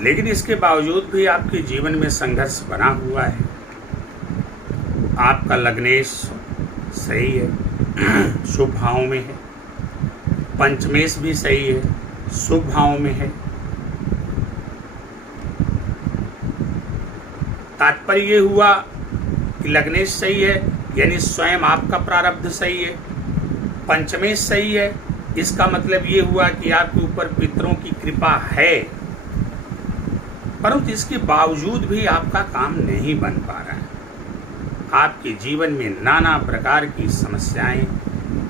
लेकिन इसके बावजूद भी आपके जीवन में संघर्ष बना हुआ है। आपका लग्नेश सही है, शुभ भाव में है, पंचमेश भी सही है, शुभ भाव में है। तात्पर्य ये हुआ कि लग्नेश सही है, यानी स्वयं आपका प्रारब्ध सही है। पंचमेश सही है, इसका मतलब ये हुआ कि आपके ऊपर पितरों की कृपा है, परंतु इसके बावजूद भी आपका काम नहीं बन पा रहा है। आपके जीवन में नाना प्रकार की समस्याएं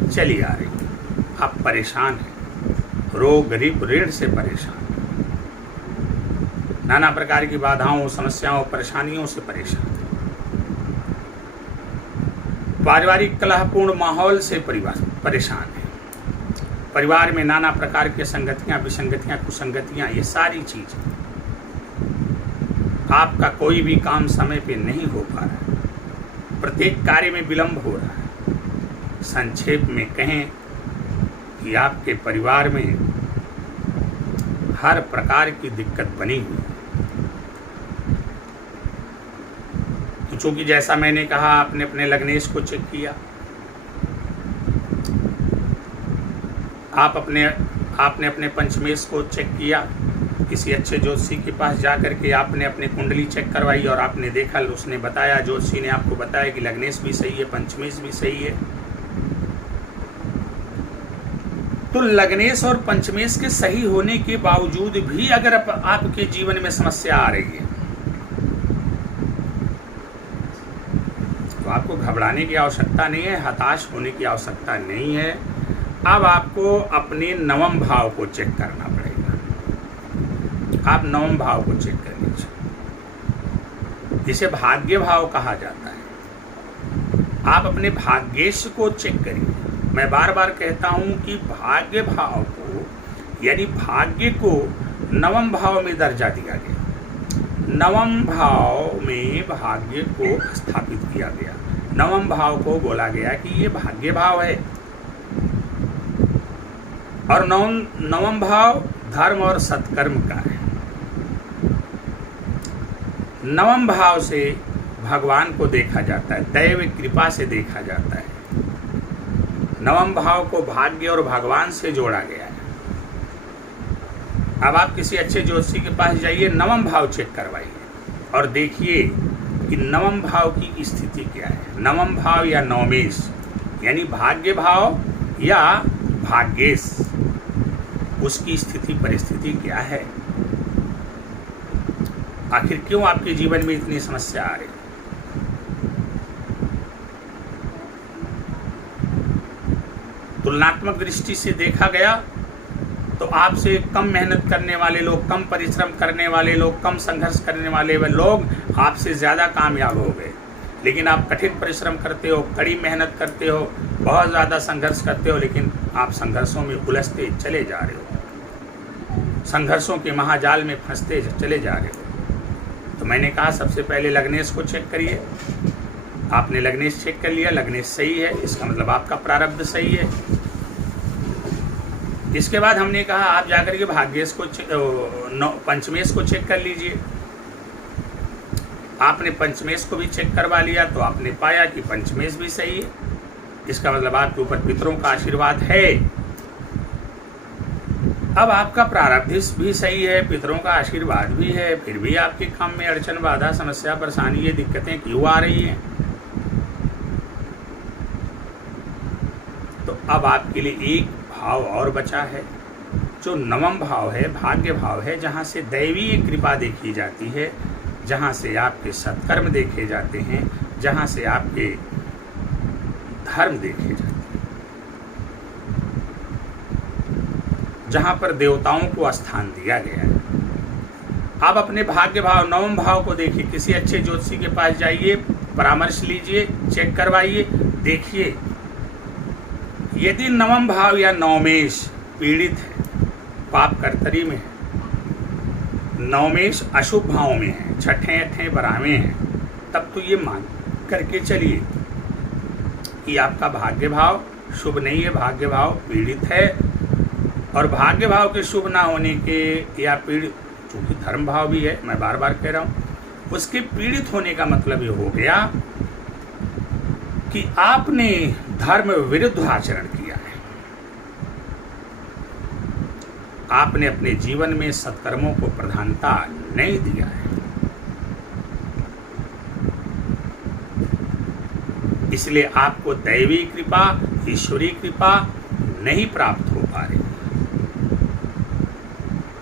चली आ रही हैं। आप परेशान हैं, रोग गरीब ऋण से परेशान हैं, नाना प्रकार की बाधाओं, समस्याओं, परेशानियों से परेशान हैं, पारिवारिक कलहपूर्ण माहौल से परेशान हैं, परिवार में नाना प्रकार के संगतियां, विसंगतियां, कुसंगतियां, ये सारी चीजें, आपका कोई भी काम समय पे नहीं हो पा रहा है, प्रत्येक कार्य में विलंब हो रहा है। संक्षेप में कहें कि आपके परिवार में हर प्रकार की दिक्कत बनी हुई है। तो चूंकि जैसा मैंने कहा, आपने अपने लग्नेश को चेक किया, आपने अपने पंचमेश को चेक किया, किसी अच्छे ज्योतिषी के पास जा करके आपने अपनी कुंडली चेक करवाई और आपने देखा, उसने बताया, ज्योतिषी ने आपको बताया कि लग्नेश भी सही है, पंचमेश भी सही है। तो लग्नेश और पंचमेश के सही होने के बावजूद भी अगर आपके जीवन में समस्या आ रही है, तो आपको घबराने की आवश्यकता नहीं है, हताश होने की आवश्यकता नहीं है। अब आपको अपने नवम भाव को चेक करना पड़ेगा। आप नवम भाव को चेक कर लीजिए, जिसे भाग्य भाव कहा जाता है। आप अपने भाग्येश को चेक करिए। मैं बार बार कहता हूं कि भाग्य भाव को, यानी भाग्य को नवम भाव में दर्जा दिया गया। नवम भाव में भाग्य को स्थापित किया गया। नवम भाव को बोला गया कि ये भाग्य भाव है, और नवम भाव धर्म और सत्कर्म का है। नवम भाव से भगवान को देखा जाता है, दैव कृपा से देखा जाता है। नवम भाव को भाग्य और भगवान से जोड़ा गया है। अब आप किसी अच्छे ज्योतिषी के पास जाइए, नवम भाव चेक करवाइए और देखिए कि नवम भाव की स्थिति क्या है। नवम भाव या नवमेश, यानी भाग्य भाव या भाग्येश, उसकी स्थिति परिस्थिति क्या है। आखिर क्यों आपके जीवन में इतनी समस्या आ रही है। तुलनात्मक दृष्टि से देखा गया तो आपसे कम मेहनत करने वाले लोग, कम परिश्रम करने वाले लोग, कम संघर्ष करने वाले लोग आपसे ज़्यादा कामयाब हो गए। लेकिन आप कठिन परिश्रम करते हो, कड़ी मेहनत करते हो, बहुत ज़्यादा संघर्ष करते हो, लेकिन आप संघर्षों में उलझते चले जा रहे हो, संघर्षों के महाजाल में फंसते चले जा रहे हो। तो मैंने कहा सबसे पहले लग्नेश को चेक करिए। आपने लग्नेश चेक कर लिया, लग्नेश सही है, इसका मतलब आपका प्रारब्ध सही है। इसके बाद हमने कहा आप जाकर के भाग्येश को पंचमेश को चेक कर लीजिए। आपने पंचमेश को भी चेक करवा लिया तो आपने पाया कि पंचमेश भी सही है। इसका मतलब आपके ऊपर पितरों का आशीर्वाद है। अब आपका प्रारब्ध भी सही है, पितरों का आशीर्वाद भी है, फिर भी आपके काम में अड़चन, बाधा, समस्या, परेशानी, ये दिक्कतें क्यों आ रही हैं। तो अब आपके लिए एक भाव और बचा है, जो नवम भाव है, भाग्य भाव है, जहाँ से दैवीय कृपा देखी जाती है, जहाँ से आपके सत्कर्म देखे जाते हैं, जहाँ से आपके धर्म देखे जाते हैं, जहाँ पर देवताओं को स्थान दिया गया है। आप अपने भाग्य भाव नवम भाव को देखिए। किसी अच्छे ज्योतिषी के पास जाइए, परामर्श लीजिए, चेक करवाइए, देखिए यदि नवम भाव या नवमेश पीड़ित है, पाप कर्तरी में है, नवमेश अशुभ भाव में है, छठे अठे बरामे हैं, तब तो ये मान करके चलिए कि आपका भाग्य भाव शुभ नहीं है, भाग्य भाव पीड़ित है। और भाग्य भाव के शुभ ना होने के या चूंकि धर्म भाव भी है, मैं बार बार कह रहा हूँ, उसके पीड़ित होने का मतलब ये हो गया कि आपने धर्म विरुद्ध आचरण किया है। आपने अपने जीवन में सत्कर्मों को प्रधानता नहीं दिया है, इसलिए आपको दैवी कृपा, ईश्वरीय कृपा नहीं प्राप्त हो पा रही।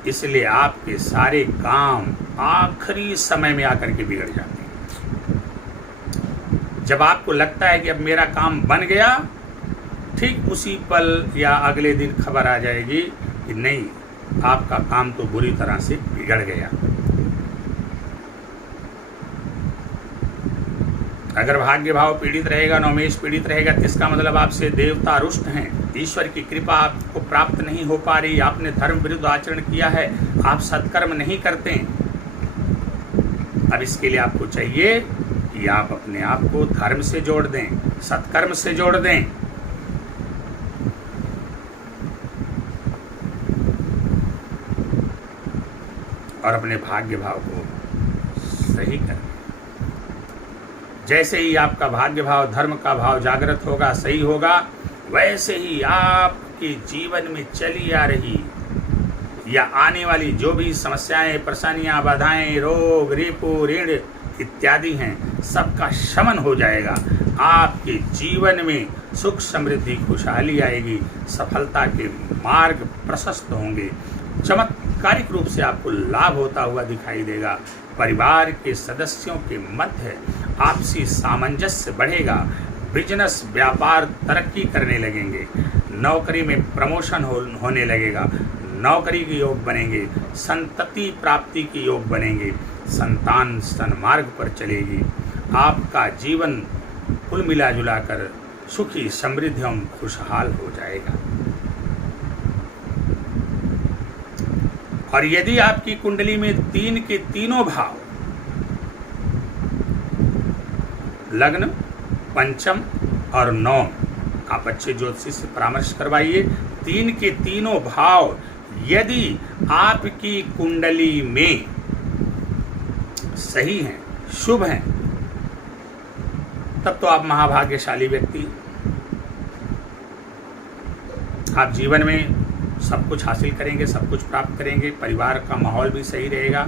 इसलिए आपके सारे काम आखिरी समय में आकर के बिगड़ जाते हैं। जब आपको लगता है कि अब मेरा काम बन गया, ठीक उसी पल या अगले दिन खबर आ जाएगी कि नहीं, आपका काम तो बुरी तरह से बिगड़ गया। अगर भाग्य भाव पीड़ित रहेगा, नवमेश पीड़ित रहेगा, तो इसका मतलब आपसे देवता रुष्ट हैं, ईश्वर की कृपा आपको प्राप्त नहीं हो पा रही, आपने धर्म विरुद्ध आचरण किया है, आप सत्कर्म नहीं करते। अब इसके लिए आपको चाहिए कि आप अपने आप को धर्म से जोड़ दें, सत्कर्म से जोड़ दें। और अपने भाग्य भाव को सही करें। जैसे ही आपका भाग्य भाव, धर्म का भाव जागृत होगा, सही होगा, वैसे ही आपके जीवन में चली आ रही या आने वाली जो भी समस्याएं, परेशानियां, बाधाएं, रोग, रिपु, ऋण इत्यादि हैं, सबका शमन हो जाएगा। आपके जीवन में सुख, समृद्धि, खुशहाली आएगी, सफलता के मार्ग प्रशस्त होंगे, चमत्कारिक रूप से आपको लाभ होता हुआ दिखाई देगा। परिवार के सदस्यों के मध्य आपसी सामंजस्य बढ़ेगा, बिजनेस, व्यापार तरक्की करने लगेंगे, नौकरी में प्रमोशन होने लगेगा, नौकरी के योग बनेंगे, संतति प्राप्ति के योग बनेंगे, संतान सन्मार्ग पर चलेगी। आपका जीवन कुल मिला जुला कर सुखी, समृद्ध एवं खुशहाल हो जाएगा। और यदि आपकी कुंडली में 3 के तीनों भाव, लग्न, पंचम और नौम, आप अच्छे ज्योतिषी से परामर्श करवाइए। 3 के तीनों भाव यदि आपकी कुंडली में सही हैं, शुभ हैं, तब तो आप महाभाग्यशाली व्यक्ति। आप जीवन में सब कुछ हासिल करेंगे, सब कुछ प्राप्त करेंगे, परिवार का माहौल भी सही रहेगा,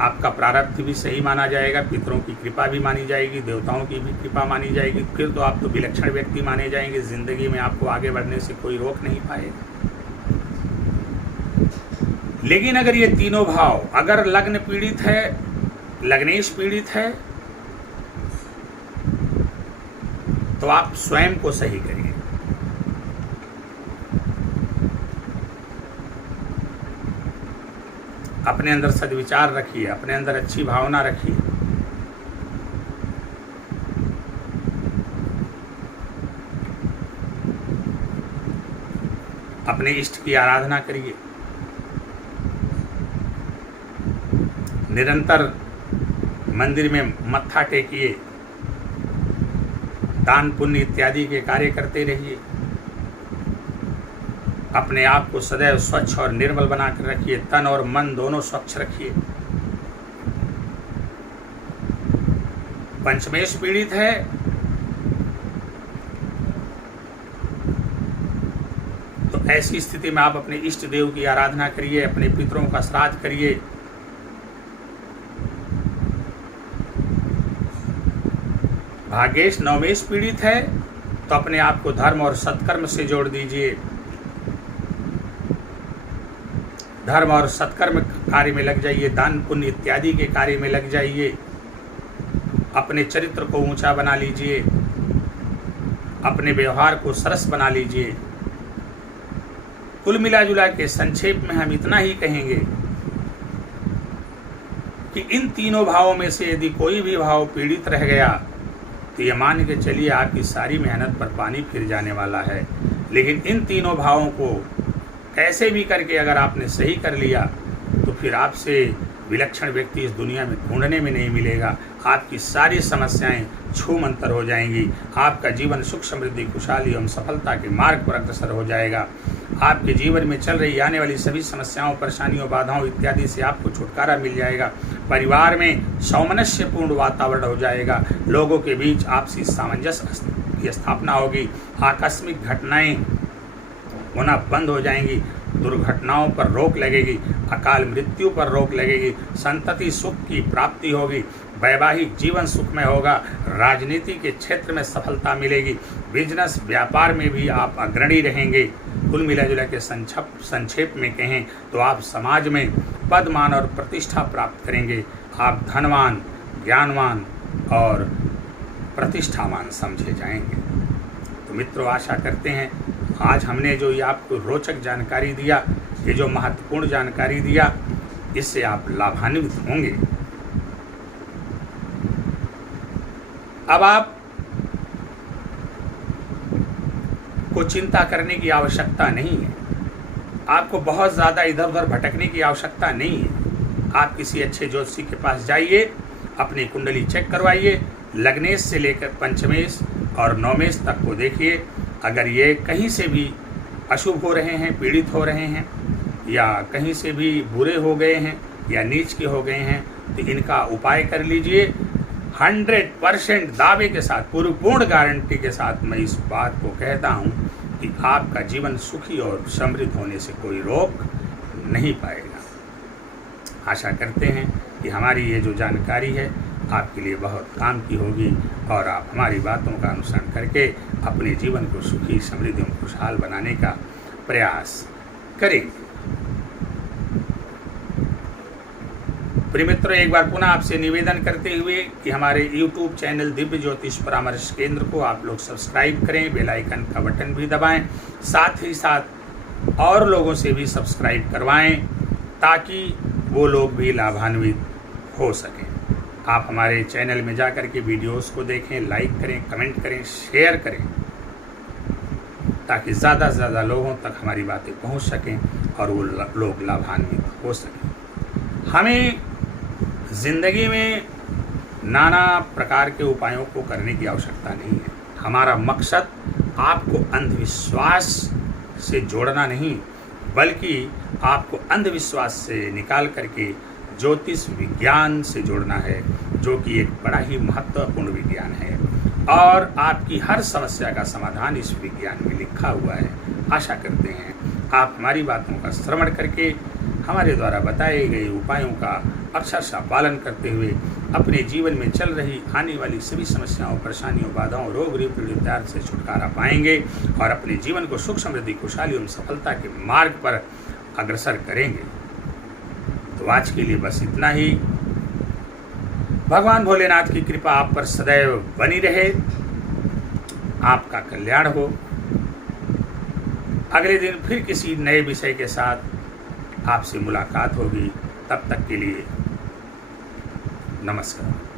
आपका प्रारब्ध भी सही माना जाएगा, पितरों की कृपा भी मानी जाएगी, देवताओं की भी कृपा मानी जाएगी। फिर तो आप तो विलक्षण व्यक्ति माने जाएंगे, जिंदगी में आपको आगे बढ़ने से कोई रोक नहीं पाएगा। लेकिन अगर ये तीनों भाव, अगर लग्न पीड़ित है, लग्नेश पीड़ित है, तो आप स्वयं को सही करिए। अपने अंदर सद्विचार रखिए, अपने अंदर अच्छी भावना रखिए। अपने इष्ट की आराधना करिए, निरंतर मंदिर में मत्था टेकिए, दान पुण्य इत्यादि के कार्य करते रहिए। अपने आप को सदैव स्वच्छ और निर्मल बनाकर रखिए, तन और मन दोनों स्वच्छ रखिए। पंचमेश पीड़ित है तो ऐसी स्थिति में आप अपने इष्ट देव की आराधना करिए, अपने पितरों का श्राद्ध करिए। भाग्येश नवमेश पीड़ित है तो अपने आप को धर्म और सत्कर्म से जोड़ दीजिए, धर्म और सत्कर्म कार्य में लग जाइए, दान पुण्य इत्यादि के कार्य में लग जाइए। अपने चरित्र को ऊंचा बना लीजिए, अपने व्यवहार को सरस बना लीजिए। कुल मिला जुला के संक्षेप में हम इतना ही कहेंगे कि इन तीनों भावों में से यदि कोई भी भाव पीड़ित रह गया तो ये मान के चलिए आपकी सारी मेहनत पर पानी फिर जाने वाला है। लेकिन इन तीनों भावों को कैसे भी करके अगर आपने सही कर लिया तो फिर आपसे विलक्षण व्यक्ति इस दुनिया में ढूंढने में नहीं मिलेगा। आपकी सारी समस्याएं छूमंतर हो जाएंगी, आपका जीवन सुख, समृद्धि, खुशहाली एवं सफलता के मार्ग पर अग्रसर हो जाएगा। आपके जीवन में चल रही आने वाली सभी समस्याओं, परेशानियों, बाधाओं इत्यादि से आपको छुटकारा मिल जाएगा। परिवार में सामंजस्यपूर्ण वातावरण हो जाएगा। लोगों के बीच आपसी सामंजस्य की स्थापना होगी। आकस्मिक घटनाएं होना बंद हो जाएंगी। दुर्घटनाओं पर रोक लगेगी। अकाल मृत्यु पर रोक लगेगी। संतति सुख की प्राप्ति होगी। वैवाहिक जीवन सुखमय होगा। राजनीति के क्षेत्र में सफलता मिलेगी। बिजनेस व्यापार में भी आप अग्रणी रहेंगे। कुल मिला जुला के संक्षेप में कहें तो आप समाज में पद, मान और प्रतिष्ठा प्राप्त करेंगे। आप धनवान, ज्ञानवान और प्रतिष्ठावान समझे जाएंगे। तो मित्रों, आशा करते हैं आज हमने जो ये आपको रोचक जानकारी दिया, ये जो महत्वपूर्ण जानकारी दिया, इससे आप लाभान्वित होंगे। अब आप को चिंता करने की आवश्यकता नहीं है। आपको बहुत ज़्यादा इधर उधर भटकने की आवश्यकता नहीं है। आप किसी अच्छे ज्योतिषी के पास जाइए, अपनी कुंडली चेक करवाइए, लग्नेश से लेकर पंचमेश और नौमेश तक को देखिए। अगर ये कहीं से भी अशुभ हो रहे हैं, पीड़ित हो रहे हैं, या कहीं से भी बुरे हो गए हैं या नीच के हो गए हैं, तो इनका उपाय कर लीजिए। 100% दावे के साथ, पूर्ण गारंटी के साथ मैं इस बात को कहता हूँ कि आपका जीवन सुखी और समृद्ध होने से कोई रोक नहीं पाएगा। आशा करते हैं कि हमारी ये जो जानकारी है आपके लिए बहुत काम की होगी और आप हमारी बातों का अनुसरण करके अपने जीवन को सुखी, समृद्ध एवं खुशहाल बनाने का प्रयास करेंगे। प्रिय मित्रों, एक बार पुनः आपसे निवेदन करते हुए कि हमारे YouTube चैनल दिव्य ज्योतिष परामर्श केंद्र को आप लोग सब्सक्राइब करें, बेल आइकन का बटन भी दबाएं, साथ ही साथ और लोगों से भी सब्सक्राइब करवाएं ताकि वो लोग भी लाभान्वित हो सकें। आप हमारे चैनल में जाकर के वीडियोस को देखें, लाइक करें, कमेंट करें, शेयर करें ताकि ज़्यादा से ज़्यादा लोगों तक हमारी बातें पहुंच सकें और वो लोग लाभान्वित हो सकें। हमें ज़िंदगी में नाना प्रकार के उपायों को करने की आवश्यकता नहीं है। हमारा मकसद आपको अंधविश्वास से जोड़ना नहीं, बल्कि आपको अंधविश्वास से निकाल करके ज्योतिष विज्ञान से जोड़ना है, जो कि एक बड़ा ही महत्वपूर्ण विज्ञान है और आपकी हर समस्या का समाधान इस विज्ञान में लिखा हुआ है। आशा करते हैं आप हमारी बातों का श्रवण करके हमारे द्वारा बताए गए उपायों का अक्षरशः पालन करते हुए अपने जीवन में चल रही आने वाली सभी समस्याओं, परेशानियों, बाधाओं, रोग पीड़ित से छुटकारा पाएंगे और अपने जीवन को सुख, समृद्धि, खुशहाली एवं सफलता के मार्ग पर अग्रसर करेंगे। तो आज के लिए बस इतना ही। भगवान भोलेनाथ की कृपा आप पर सदैव बनी रहे, आपका कल्याण हो। अगले दिन फिर किसी नए विषय के साथ आपसे मुलाकात होगी। तब तक के लिए नमस्कार।